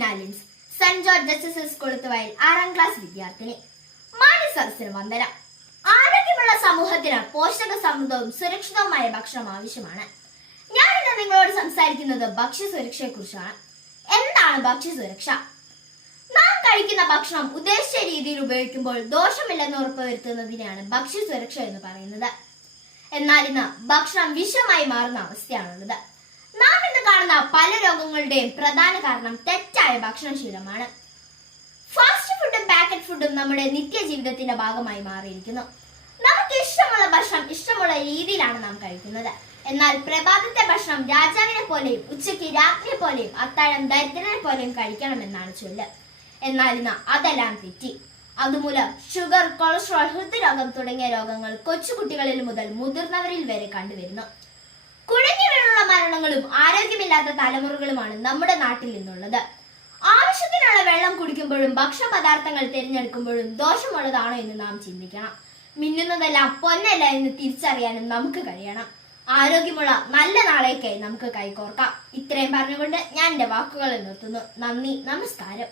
ലിൻസ് saint George justice S ആറാം class വിദ്യാർത്ഥിനി. മാണി സദസ്സിന് വന്ദന. ആരോഗ്യമുള്ള സമൂഹത്തിന് പോഷക സമൃദ്ധവും സുരക്ഷിതവുമായ ഭക്ഷണം ആവശ്യമാണ്. ഞാൻ ഇന്ന് നിങ്ങളോട് സംസാരിക്കുന്നത് ഭക്ഷ്യ സുരക്ഷയെ കുറിച്ചാണ്. എന്താണ് ഭക്ഷ്യ സുരക്ഷ? നാം കഴിക്കുന്ന ഭക്ഷണം ഉദ്ദേശിച്ച രീതിയിൽ ഉപയോഗിക്കുമ്പോൾ ദോഷമില്ലെന്ന് ഉറപ്പുവരുത്തുന്നതിനെയാണ് ഭക്ഷ്യസുരക്ഷ എന്ന് പറയുന്നത്. എന്നാൽ ഇന്ന് ഭക്ഷണം വിഷമായി മാറുന്ന അവസ്ഥയാണുള്ളത്. കാണുന്ന പല രോഗങ്ങളുടെയും പ്രധാന കാരണം തെറ്റായ ഭക്ഷണശീലമാണ്. ഫാസ്റ്റ് ഫുഡും പാക്കറ്റ് ഫുഡും നമ്മുടെ നിത്യജീവിതത്തിന്റെ ഭാഗമായി മാറിയിരിക്കുന്നു. നമുക്ക് ഇഷ്ടമുള്ള ഭക്ഷണം ഇഷ്ടമുള്ള രീതിയിലാണ് നാം കഴിക്കുന്നത്. എന്നാൽ പ്രഭാതത്തെ ഭക്ഷണം രാജാവിനെ പോലെയും ഉച്ചയ്ക്ക് രാത്രിയെ പോലെയും അത്താഴം ദരിദ്രനെ പോലെയും കഴിക്കണമെന്നാണ് ചൊല്ല്. എന്നാൽ ഇന്ന് അതെല്ലാം തെറ്റി. അതുമൂലം ഷുഗർ കൊളസ്ട്രോൾ ഹൃദ്രോഗം തുടങ്ങിയ രോഗങ്ങൾ കൊച്ചുകുട്ടികളിൽ മുതൽ മുതിർന്നവരിൽ വരെ കണ്ടുവരുന്നു. വീണുള്ള മരണങ്ങളും ആരോഗ്യമില്ലാത്ത തലമുറകളുമാണ് നമ്മുടെ നാട്ടിൽ നിന്നുള്ളത്. ആവശ്യത്തിനുള്ള വെള്ളം കുടിക്കുമ്പോഴും ഭക്ഷണ പദാർത്ഥങ്ങൾ തിരഞ്ഞെടുക്കുമ്പോഴും ദോഷമുള്ളതാണോ എന്ന് നാം ചിന്തിക്കണം. മിന്നുന്നതെല്ലാം പൊന്നല്ല എന്ന് തിരിച്ചറിയാനും നമുക്ക് കഴിയണം. ആരോഗ്യമുള്ള നല്ല നാളേക്കായി നമുക്ക് കൈകോർക്കാം. ഇത്രയും പറഞ്ഞുകൊണ്ട് ഞാൻ എന്റെ വാക്കുകൾ നിർത്തുന്നു. നന്ദി നമസ്കാരം.